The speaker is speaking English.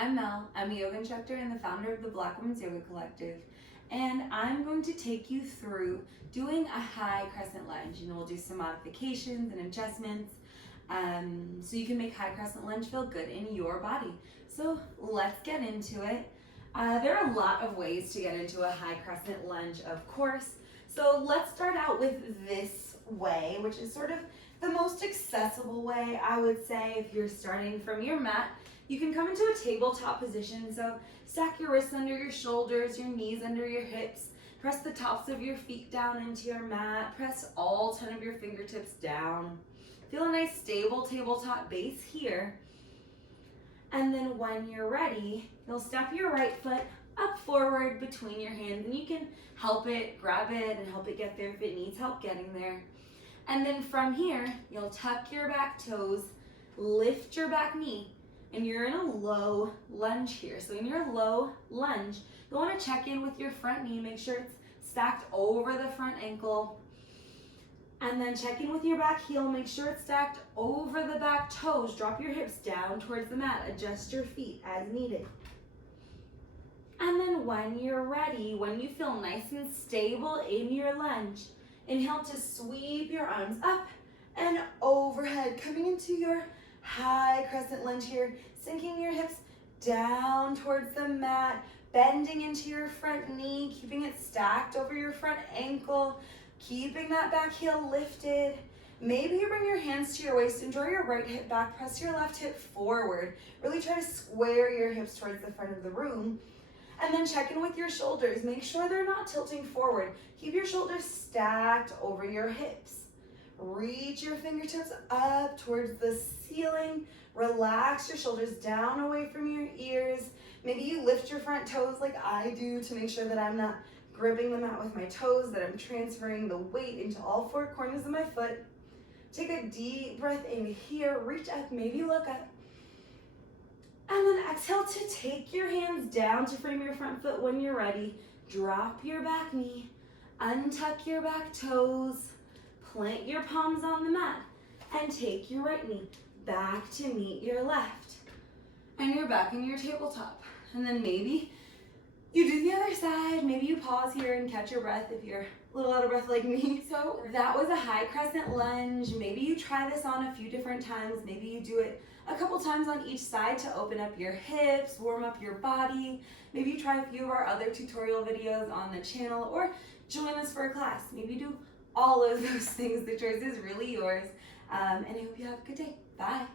I'm Mel. I'm a yoga instructor and the founder of the Black Women's Yoga Collective. And I'm going to take you through doing a high crescent lunge. And we'll do some modifications and adjustments so you can make high crescent lunge feel good in your body. So let's get into it. There are a lot of ways to get into a high crescent lunge, of course. So let's start out with this way, which is sort of the most accessible way, I would say. If you're starting from your mat, you can come into a tabletop position. So stack your wrists under your shoulders, your knees under your hips. Press the tops of your feet down into your mat. Press all 10 of your fingertips down. Feel a nice stable tabletop base here. And then when you're ready, you'll step your right foot up forward between your hands, and you can help it, grab it, and help it get there if it needs help getting there. And then from here, you'll tuck your back toes, lift your back knee, and you're in a low lunge here. So in your low lunge, you'll want to check in with your front knee, make sure it's stacked over the front ankle. And then check in with your back heel, make sure it's stacked over the back toes. Drop your hips down towards the mat, adjust your feet as needed. And then when you're ready, when you feel nice and stable in your lunge, inhale to sweep your arms up and overhead, coming into your high crescent lunge here, sinking your hips down towards the mat, bending into your front knee, keeping it stacked over your front ankle, keeping that back heel lifted. Maybe you bring your hands to your waist and draw your right hip back, press your left hip forward. Really try to square your hips towards the front of the room. And then check in with your shoulders. Make sure they're not tilting forward. Keep your shoulders stacked over your hips. Reach your fingertips up towards the ceiling. Relax your shoulders down away from your ears. Maybe you lift your front toes like I do to make sure that I'm not gripping the mat with my toes, that I'm transferring the weight into all four corners of my foot. Take a deep breath in here. Reach up, maybe look up. And then exhale to take your hands down to frame your front foot when you're ready. Drop your back knee, untuck your back toes, plant your palms on the mat, and take your right knee back to meet your left. And you're back in your tabletop. And then maybe you do the other side. Maybe you pause here and catch your breath if you're a little out of breath like me. So that was a high crescent lunge. Maybe you try this on a few different times. Maybe you do it a couple times on each side to open up your hips, warm up your body. Maybe you try a few of our other tutorial videos on the channel, or join us for a class. Maybe do all of those things. The choice is really yours. And I hope you have a good day. Bye.